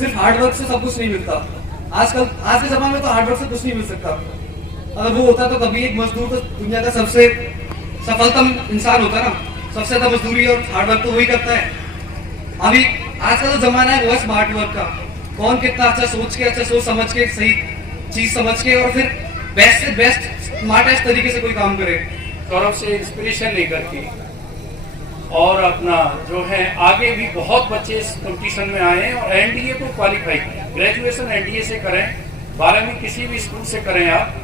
सिर्फ हार्डवर्क से सब कुछ नहीं मिलता। आजकल आज के जमाने में तो हार्डवर्क से कुछ नहीं मिल सकता। अगर वो होता तो कभी एक मजदूर तो दुनिया का सबसे सफलतम इंसान होता ना। सबसे ज्यादा मजदूरी और हार्डवर्क तो वही करता है। अभी आज का जो जमाना है वो है स्मार्ट वर्क का। कौन कितना अच्छा सोच समझ के सही चीज समझ के और फिर बेस्ट से बेस्ट स्मार्टेस्ट तरीके से कोई काम करे। सौरभ से इंस्पिरेशन लेकर के और अपना जो है आगे भी बहुत बच्चे इस कंपटीशन में आए हैं और एनडीए को क्वालिफाई करें। ग्रेजुएशन एनडीए से करें, 12वीं किसी भी स्कूल से करें आप,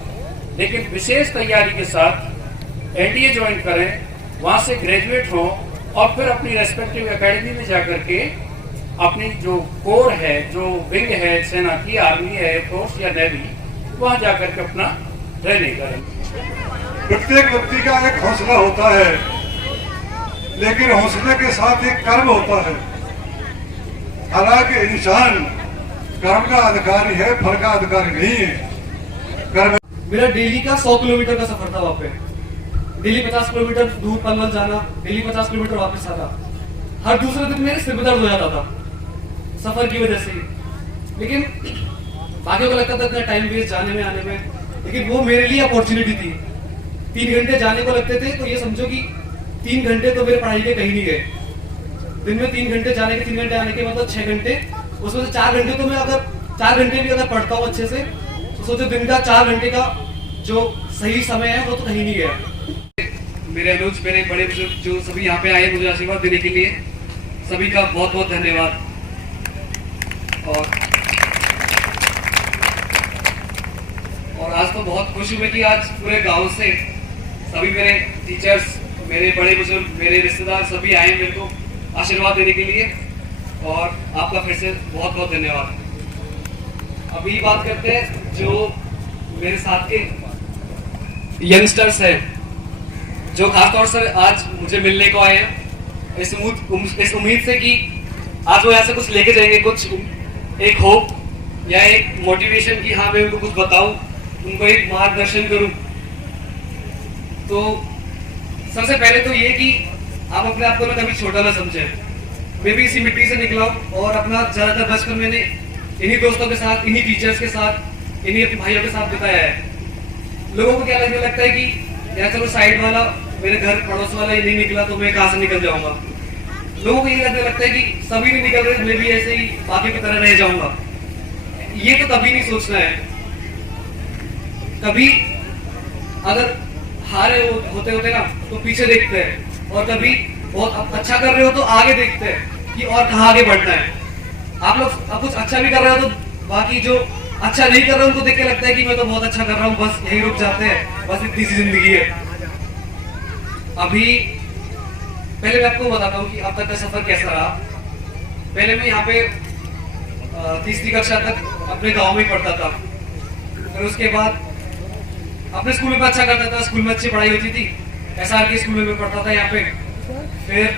लेकिन विशेष तैयारी के साथ एनडीए ज्वाइन करें, वहाँ से ग्रेजुएट हों और फिर अपनी रेस्पेक्टिव एकेडमी में जाकर के अपनी जो कोर है, जो विंग है सेना की, आर्मी है, एयरफोर्स या नेवी, वहाँ जाकर के अपना ट्रेनिंग करें। प्रत्येक व्यक्ति का एक हौसला होता है, लेकिन हौसले के साथ एक कर्म होता है। हालांकि इंसान कर्म का अधिकारी है, फल का अधिकारी नहीं है। कर्म मेरा डेली का 100 किलोमीटर का सफर था। वहाँ पे डेली 50 किलोमीटर दूर पनवल जाना, डेली 50 किलोमीटर वापस आना। हर दूसरे दिन मेरे सिर में दर्द हो जाता था सफर की वजह से ही। लेकिन बाकियों को लगता था इतना टाइम वेस्ट जाने में आने में, लेकिन वो मेरे लिए अपॉर्चुनिटी थी। 3 घंटे जाने को लगते थे, तो ये समझो कि 3 घंटे तो मेरे पढ़ाई के कहीं नहीं गए। दिन में 3 घंटे जाने के, 3 घंटे आने के, मतलब 6 घंटे। उसमें से 4 घंटे तो मैं अगर 4 घंटे भी अगर पढ़ता हूँ अच्छे से, तो सोचो दिन का 4 घंटे का जो सही समय है वो तो कहीं नहीं गया। मेरे अनुज, मेरे बड़े बुजुर्ग जो सभी यहाँ पे आए मुझे आशीर्वाद देने के लिए, सभी का बहुत बहुत धन्यवाद। और आज तो बहुत खुश हूँ मैं कि आज पूरे गांव से सभी मेरे टीचर्स, मेरे बड़े बुजुर्ग, मेरे रिश्तेदार सभी आए मेरे को आशीर्वाद देने के लिए, और आपका फिर से बहुत बहुत धन्यवाद। अभी बात करते हैं जो मेरे साथ के यंगस्टर्स हैं, जो खासतौर से आज मुझे मिलने को आए हैं इस उम्मीद से कि आज वो यहाँ से कुछ लेके जाएंगे, कुछ एक होप या एक मोटिवेशन कि हाँ मैं उनको कुछ बताऊं, उनको एक मार्गदर्शन करूं। तो सबसे पहले तो ये कि आप अपने आप को ना कभी छोटा ना समझें। मैं भी इसी मिट्टी से निकला हूं और अपना ज्यादातर बचपन मैंने इन्हीं दोस्तों के साथ, इन्हीं टीचर्स के साथ, इन्हीं अपने भाइयों के साथ बिताया है। लोगों को क्या लगने लगता है कि यार चलो साइड वाला, मेरे घर पड़ोस वाला ही नहीं निकला तो मैं कहाँ से निकल जाऊंगा। लोगों को ये लगने लगता है कि सभी नहीं निकल रहे, मैं भी ऐसे ही बाकी की तरह रह जाऊंगा। ये तो कभी नहीं सोचना है। कभी अगर हारे होते होते ना तो पीछे देखते हैं, और कभी बहुत अच्छा कर रहे हो तो आगे देखते हैं कि और कहाँ आगे बढ़ना है। आप लोग अब कुछ अच्छा भी कर रहे हो तो बाकी जो अच्छा नहीं कर रहे उनको देख के लगता है कि मैं तो बहुत अच्छा कर रहा हूँ, बस यही रुक जाते हैं, बस इतनी सी जिंदगी है। अभी पहले मैं आपको बताता हूँ कि अब तक का सफर कैसा रहा। पहले मैं यहाँ पे 3री कक्षा तक अपने गांव में पढ़ता था। फिर उसके बाद अपने स्कूल में अच्छा करता था, स्कूल में अच्छी पढ़ाई होती थी, SR के स्कूल में मैं पढ़ता था यहाँ पे। फिर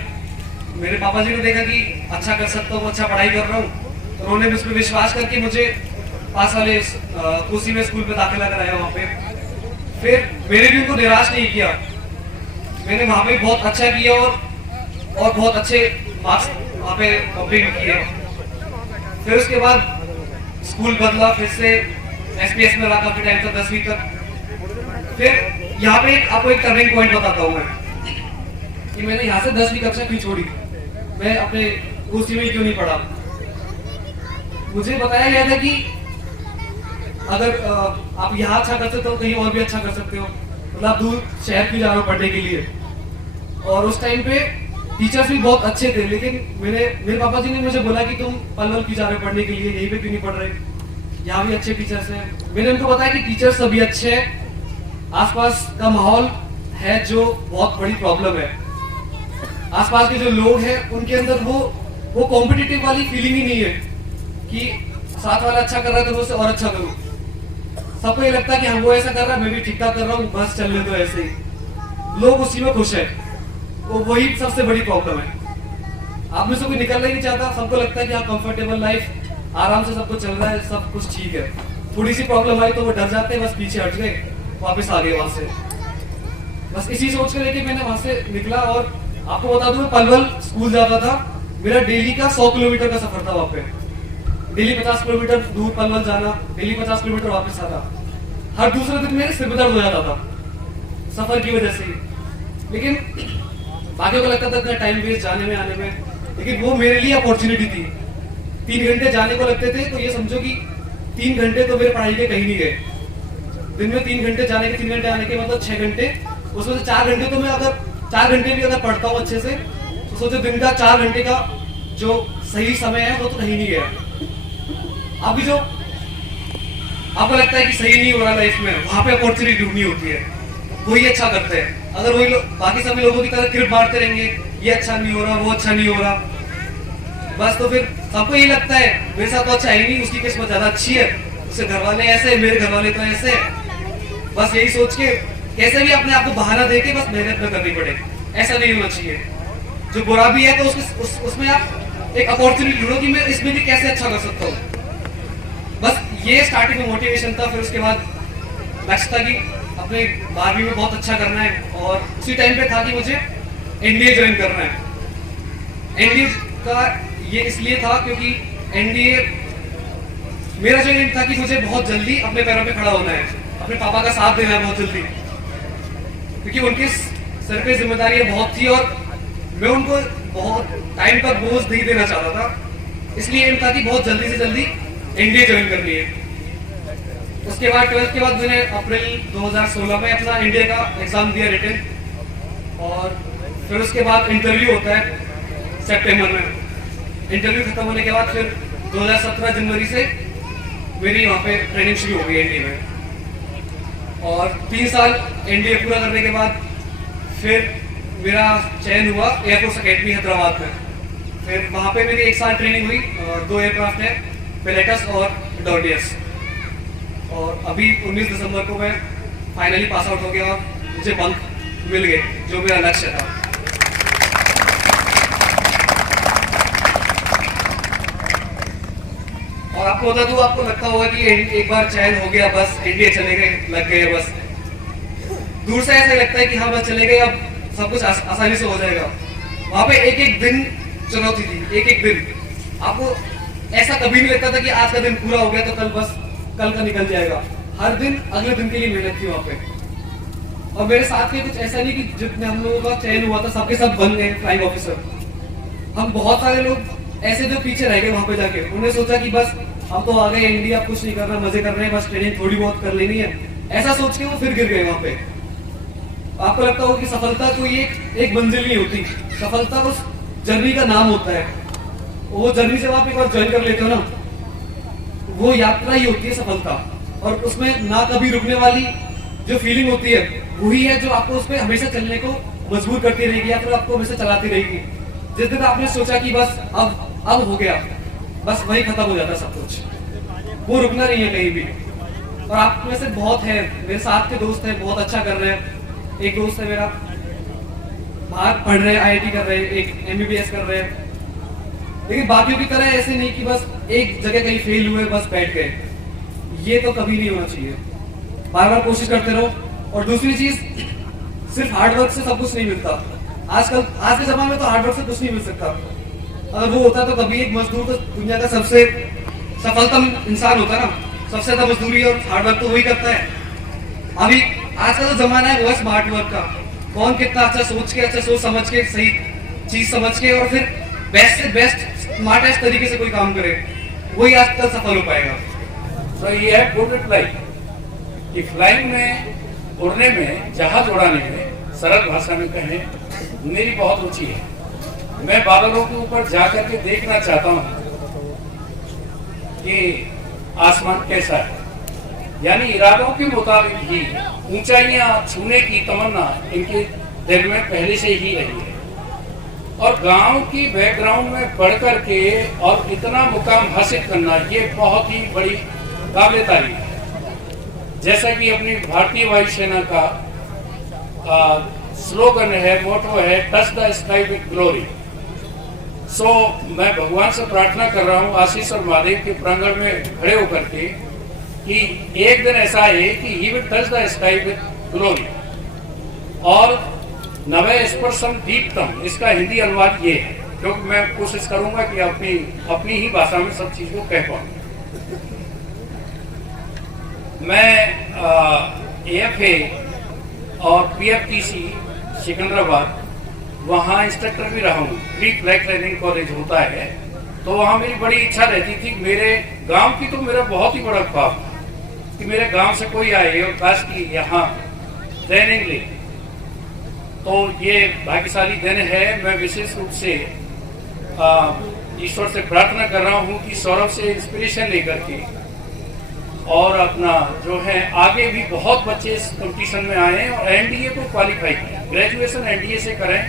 मेरे पापा जी ने देखा कि अच्छा कर सकता हूँ, अच्छा पढ़ाई कर रहा हूँ, तो उन्होंने मुझ पर विश्वास करके मुझे पास वाले कोसी में स्कूल में दाखिला कराया वहाँ पे। फिर मैंने भी उनको निराश नहीं किया, मैंने वहाँ पे बहुत अच्छा किया और बहुत अच्छे मार्क्स वहाँ पे कंप्लीट किए। फिर उसके बाद स्कूल बदला, फिर से SPS में रहा काफी टाइम तक, 10वीं तक। फिर यहाँ पे आपको एक टर्निंग पॉइंट बताता हूँ मैं कि मैंने यहाँ से 10वीं कक्षा क्यों छोड़ी, मैं अपने कोसी में क्यों नहीं पढ़ा। मुझे बताया गया था कि अगर आप यहाँ अच्छा कर सकते हो कहीं और भी अच्छा कर सकते हो, मतलब आप दूर शहर क्यों जा रहे हो पढ़ने के लिए। और उस टाइम पे टीचर्स भी बहुत अच्छे थे, लेकिन मेरे पापा जी ने मुझे बोला कि तुम पनवल क्यों जा रहे हो पढ़ने के लिए, यहीं पे क्यों नहीं पढ़ रहे, यहाँ भी अच्छे टीचर्स हैं। मैंने उनको बताया कि टीचर्स सभी अच्छे हैं, आसपास का माहौल है जो बहुत बड़ी प्रॉब्लम है। आसपास के जो लोग हैं उनके अंदर वो कॉम्पिटिटिव वाली फीलिंग ही नहीं है कि साथ वाला अच्छा कर रहा है तो मैं उससे और अच्छा करूं। सबको ये लगता है कि हम वो ऐसा कर रहा है, मैं भी ठीक ठाक कर रहा हूँ, बस चल ले तो ऐसे ही। लोग उसी में खुश है, तो वही सबसे बड़ी प्रॉब्लम है। आप में से कोई निकलना ही नहीं चाहता, सबको लगता है कि आप कंफर्टेबल लाइफ, आराम से सबको चल रहा है, सब कुछ ठीक है। थोड़ी सी प्रॉब्लम आई तो वो डर जाते हैं, बस पीछे हट गए, वापस आ गए वहां से। बस इसी सोच को लेके मैंने वहां से निकला। और आपको बता दूं मैं पनवल स्कूल जाता था, मेरा डेली का 100 किलोमीटर का सफर था वहां पे। डेली 50 किलोमीटर दूर पनवल जाना, डेली 50 किलोमीटर वापस आना, हर दूसरे दिन मेरे सिर में दर्द हो जाता था सफर की वजह से ही। लेकिन बाकियों को लगता था इतना टाइम वेस्ट जाने में आने में, लेकिन वो मेरे लिए अपॉर्चुनिटी थी। 3 घंटे जाने को लगते थे, तो ये समझो कि 3 घंटे तो मेरे पढ़ाई के कहीं नहीं गए। दिन में 3 घंटे जाने के, 3 घंटे आने के, मतलब 6 घंटे। उसमें से 4 घंटे तो मैं अगर 4 घंटे भी अगर पढ़ता हूँ अच्छे से, तो सोचो दिन का 4 घंटे का जो सही समय है वो तो कहीं नहीं गया। अभी जो आपको लगता है कि सही नहीं हो रहा लाइफ में, वहां पे अपॉर्चुनिटी ढूंढनी होती है, वही अच्छा करते हैं। अगर वही लोग बाकी सभी लोगों की तरह क्रिप मारते रहेंगे, ये अच्छा नहीं हो रहा, वो अच्छा नहीं हो रहा, बस तो फिर सबको ये लगता है मेरे साथ तो अच्छा ही नहीं, उसकी किस्मत ज्यादा अच्छी है, उसके घर वाले ऐसे, मेरे घर वाले तो ऐसे। बस यही सोच के कैसे भी अपने आप को बहाना दे के बस मेहनत न करनी पड़े, ऐसा नहीं होना चाहिए। जो बुरा भी है तो उसमें आप एक अपॉर्चुनिटी ढूंढो कि मैं इसमें भी कैसे अच्छा कर सकता हूँ। बस ये स्टार्टिंग में मोटिवेशन था। फिर उसके बाद लक्ष्य था कि अपने 12वीं में बहुत अच्छा करना है, और उसी टाइम पे था कि मुझे एनडीए ज्वाइन करना है। एनडीए का ये इसलिए था क्योंकि एनडीए मेरा जो एम था कि मुझे बहुत जल्दी अपने पैरों पे खड़ा होना है, अपने पापा का साथ देना है बहुत जल्दी, क्योंकि उनके सर पे जिम्मेदारियां बहुत थी और मैं उनको बहुत टाइम तक बोझ नहीं देना चाहता था। इसलिए एम था कि बहुत जल्दी से जल्दी एनडीए ज्वाइन करनी है। उसके बाद 12th के बाद मैंने अप्रैल 2016 में अपना एनडीए का एग्जाम दिया रिटन, और फिर उसके बाद इंटरव्यू होता है सितंबर में। इंटरव्यू खत्म होने के बाद फिर 2017 जनवरी से मेरी वहाँ पे ट्रेनिंग शुरू हो गई एनडीए में, और 3 साल एनडीए पूरा करने के बाद फिर मेरा चयन हुआ एयरफोर्स अकेडमी हैदराबाद में। फिर वहाँ पे मेरी 1 साल ट्रेनिंग हुई, और 2 एयरक्राफ्ट है, पिलेटस और डॉर्नियर्स। और अभी 19 दिसंबर को मैं फाइनली पास आउट हो गया और मुझे बंक मिल गए, जो मेरा लक्ष्य था। और आपको बता दूं, आपको लगता होगा कि एक बार चयन हो गया बस एनडीए चले गए, लग गए बस। दूर से ऐसा लगता है कि हाँ बस चले गए, अब सब कुछ आसानी से हो जाएगा। वहां पे एक एक दिन चुनौती थी, एक एक दिन। आपको ऐसा कभी नहीं लगता था कि आज का दिन पूरा हो गया तो कल का निकल जाएगा। हर दिन अगले दिन के लिए मेहनत थी वहां पे। और मेरे साथ में कुछ ऐसा नहीं कि जितने हम लोगों का चयन हुआ था सबके सब बन गए फ्लाइंग ऑफिसर। हम बहुत सारे लोग ऐसे जो पीछे रह गए वहां पे जाके, उन्होंने सोचा कि बस हम तो आ गए इंडिया, कुछ नहीं करना, मजे कर रहे हैं, बस ट्रेनिंग थोड़ी बहुत कर लेनी है, ऐसा सोच के वो फिर गिर गए वहां पे। आपको लगता होगा कि सफलता कोई एक मंजिल नहीं होती, सफलता उस जर्नी का नाम होता है। वो जर्नी से आप एक बार ज्वाइन कर लेते हो ना, वो यात्रा ही होती है सफलता। और उसमें ना कभी रुकने वाली जो फीलिंग होती है वही है जो आपको उस पर हमेशा चलने को मजबूर करती रहेगी, या फिर आपको हमेशा चलाती रहेगी। जिस दिन आपने सोचा कि बस अब हो गया, बस वही खत्म हो जाता सब कुछ, वो रुकना नहीं है कहीं भी। और आप में से बहुत है, मेरे साथ के दोस्त हैं, बहुत अच्छा कर रहे हैं। एक दोस्त है मेरा बाहर पढ़ रहे हैं, आईआईटी कर रहे हैं, एक एमबीबीएस कर रहे हैं। लेकिन बाकियों की तरह ऐसे नहीं कि बस एक जगह कहीं फेल हुए बस बैठ गए, ये तो कभी नहीं होना चाहिए। बार बार कोशिश करते रहो। और दूसरी चीज, सिर्फ हार्डवर्क से सब कुछ नहीं मिलता। आज के जमाने में तो हार्डवर्क से कुछ नहीं मिल सकता। अगर वो होता तो कभी एक मजदूर तो दुनिया का सबसे सफलतम इंसान होता ना, सबसे ज्यादा मजदूरी और हार्डवर्क तो वही करता है। अभी आज का जो जमाना है वो है स्मार्ट वर्क का। कौन कितना अच्छा सोच के, अच्छा सोच समझ के, सही चीज समझ के और फिर बेस्ट से बेस्ट स्मार्टेस्ट तरीके से कोई काम करे, वही आजकल सफल हो पाएगा। तो ये है गुड फ्लाइंग, कि फ्लाइंग में, उड़ने में, जहाज उड़ाने में, सरल भाषा में कहें, मेरी बहुत रुचि है। मैं बादलों के ऊपर जाकर के देखना चाहता हूँ कि आसमान कैसा है। यानी इरादों के मुताबिक ही ऊंचाइयां छूने की तमन्ना इनके दिल में पहले से ही रही है। और गांव की बैकग्राउंड में बढ़ कर के और इतना मुकाम हासिल करना, ये बहुत ही बड़ी काबिल तारीफ है। जैसा कि अपनी भारतीय वायुसेना का स्लोगन है, मोटो है, touch the sky with glory. So मैं भगवान से प्रार्थना कर रहा हूँ आशीष और महादेव के प्रांगण में खड़े होकर के कि एक दिन ऐसा है कि he will touch the sky with glory. और नवे स्पर्शम दीप्तम, इसका हिंदी अनुवाद ये है क्योंकि मैं कोशिश करूंगा कि अपनी ही भाषा में सब चीज को कह पाऊँ। मैं AFA और PFTC सिकंदराबाद वहाँ इंस्ट्रक्टर भी रहा हूँ। प्री फ्लाइट ट्रेनिंग कॉलेज होता है, तो वहाँ मेरी बड़ी इच्छा रहती थी। मेरे गांव की तो मेरा बहुत ही बड़ा ख्वाब था कि मेरे गांव से कोई आए और खास की यहाँ ट्रेनिंग ले। तो ये भाग्यशाली दिन है। मैं विशेष रूप से ईश्वर से प्रार्थना कर रहा हूँ कि सौरभ से इंस्पिरेशन लेकर के और अपना जो है आगे भी बहुत बच्चे इस कंपटीशन में आए और NDA को क्वालिफाई करें। ग्रेजुएशन NDA से करें,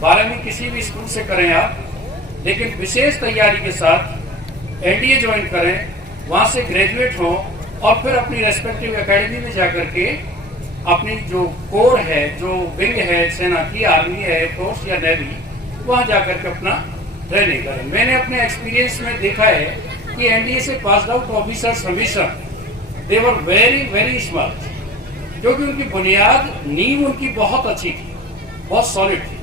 12वीं किसी भी स्कूल से करें आप, लेकिन विशेष तैयारी के साथ NDA ज्वाइन करें, वहाँ से ग्रेजुएट हों और फिर अपनी रेस्पेक्टिव एकेडमी में जाकर के अपनी जो कोर है, जो विंग है सेना की, आर्मी है, एयरफोर्स या नेवी, वहाँ जाकर के अपना ट्रेनिंग करें। मैंने अपने एक्सपीरियंस में देखा है कि NDA से पास आउट ऑफिसर्स हमेशा दे वर वेरी वेरी स्मार्ट, क्योंकि उनकी बुनियाद नींव उनकी बहुत अच्छी थी, बहुत सॉलिड थी।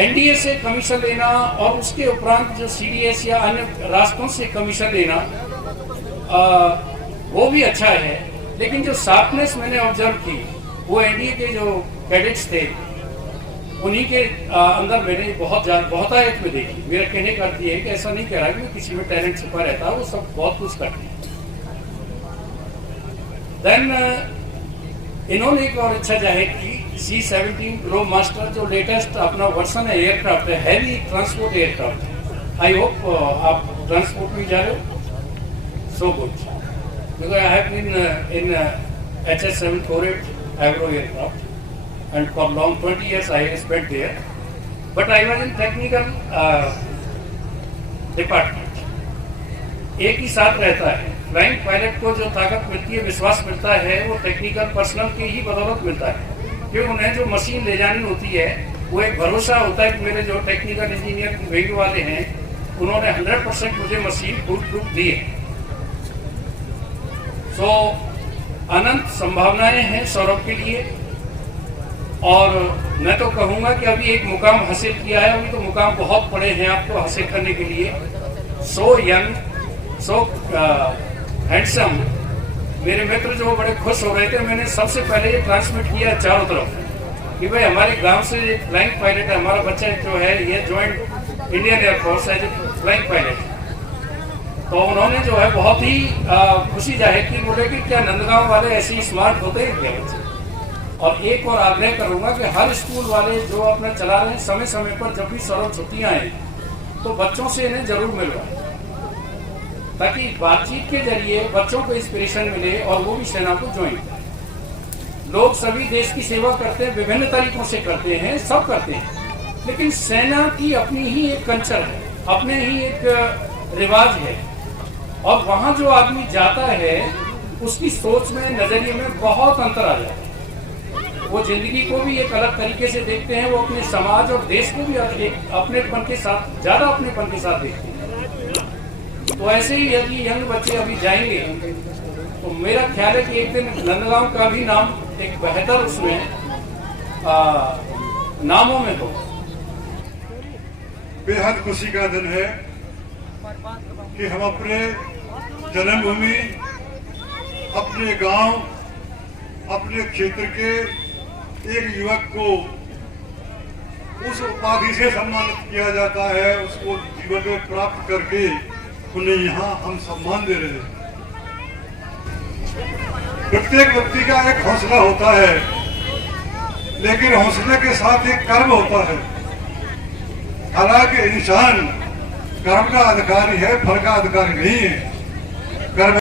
NDA से कमीशन लेना और उसके उपरांत जो CDS या अन्य रास्तों से कमीशन लेना वो भी अच्छा है, लेकिन जो शार्पनेस मैंने ऑब्जर्व की वो NDA के जो कैडेट्स थे उन्हीं के अंदर मैंने बहुत आयत में देखी। मेरा कहने का अर्थ ये है कि ऐसा नहीं कह रहा कि किसी में टैलेंट छुपा रहता, वो सब बहुत कुछ करते हैं। देन इन्होंने एक और इच्छा जाहिर की, C-17 ग्लोब मास्टर जो लेटेस्ट अपना वर्सन है एयरक्राफ्ट है, heavy transport aircraft. I hope आप ट्रांसपोर्ट में जा रहे हो, so good, because I have been in HS-7 Corvette Avro aircraft and for long 20 years I have spent there, but I was in technical department. एक ही साथ रहता है। Flying pilot को जो ताकत मिलती है, विश्वास मिलता है, वो टेक्निकल पर्सनल की ही बदौलत मिलता है, क्योंकि उन्हें जो मशीन ले जानी होती है वो एक भरोसा होता है कि मेरे जो टेक्निकल इंजीनियर विंग वाले हैं उन्होंने 100% मुझे मशीन फुल प्रूफ दी है। सो अनंत संभावनाएं हैं सौरभ के लिए, और मैं तो कहूँगा कि अभी एक मुकाम हासिल किया है, अभी तो मुकाम बहुत पड़े हैं आपको हासिल करने के लिए। सो यंग, सो हैंडसम। मेरे मित्र जो बड़े खुश हो रहे थे, मैंने सबसे पहले ये ट्रांसमिट किया चारों तरफ कि भाई हमारे गांव से एक फ्लाइंग पायलट है, हमारा बच्चा जो है ये joined Indian Air Force as a flying pilot. तो उन्होंने जो है बहुत ही खुशी जाहिर की, बोले कि क्या नंदगांव वाले ऐसे ही स्मार्ट होते हैं क्या बच्चे। और एक और आग्रह करूंगा कि हर स्कूल वाले जो अपना चला रहे हैं, समय समय पर जब भी सौरभ छुट्टियां आए तो बच्चों से इन्हें जरूर मिलवाएं, ताकि बातचीत के जरिए बच्चों को इंस्पिरेशन मिले और वो भी सेना को ज्वाइन करें। लोग सभी देश की सेवा करते हैं, विभिन्न तरीकों से करते हैं, सब करते हैं, लेकिन सेना की अपनी ही एक कल्चर है, अपने ही एक रिवाज है, और वहां जो आदमी जाता है उसकी सोच में, नजरिए में बहुत अंतर आ जाता है। वो जिंदगी को भी एक अलग तरीके से देखते हैं, वो अपने समाज और देश को भी एक अपनेपन के साथ, ज्यादा अपनेपन के साथ देखते हैं। तो ऐसे ही यदि यंग बच्चे अभी जाएंगे तो मेरा ख्याल है कि एक दिन नंदगांव का भी नाम एक बेहतर उसमें नामों में हो। बेहद खुशी का दिन है कि हम अपने जन्मभूमि, अपने गांव, अपने क्षेत्र के एक युवक को उस उपाधि से सम्मानित किया जाता है, उसको जीवन में प्राप्त करके उन्हें यहाँ हम सम्मान दे रहे हैं। प्रत्येक व्यक्ति का एक हौसला होता है, लेकिन हौसले के साथ एक कर्म होता है। हालांकि इंसान कर्म का अधिकारी है, फल का अधिकारी नहीं है। कर्म